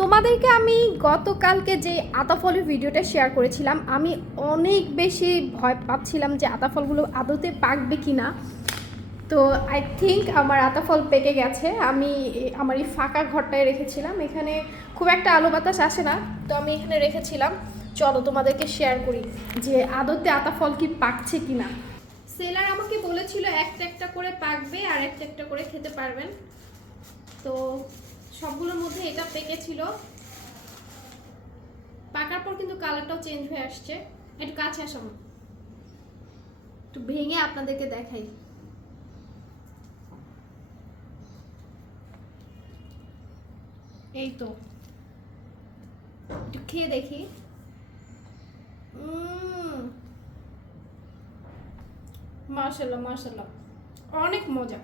তোমাদেরকে আমি গতকালকে যে আতাফলের ভিডিওটা শেয়ার করেছিলাম, আমি অনেক বেশি ভয় পাচ্ছিলাম যে আতাফলগুলো আদতে পাকবে কি না। তো আই থিঙ্ক আমার আতাফল পেকে গেছে। আমি আমার এই ফাঁকা ঘরটায় রেখেছিলাম, এখানে খুব একটা আলো বাতাস আসে না, তো আমি এখানে রেখেছিলাম। চলো তোমাদেরকে শেয়ার করি যে আদতে আতাফল কি পাকছে কি না। সেলার আমাকে বলেছিল একটা একটা করে পাকবে আর একটা একটা করে খেতে পারবেন। তো সবগুলোর মধ্যে এটা পেকেছিল, পাকার পর কিন্তু কালারটাও চেঞ্জ হয়ে আসছে। একটু কাছে আসো, একটু ভেঙে আপনাদেরকে দেখাই। এই তো একটু খেয়ে দেখি। মাশাআল্লাহ মাশাআল্লাহ, অনেক মজা।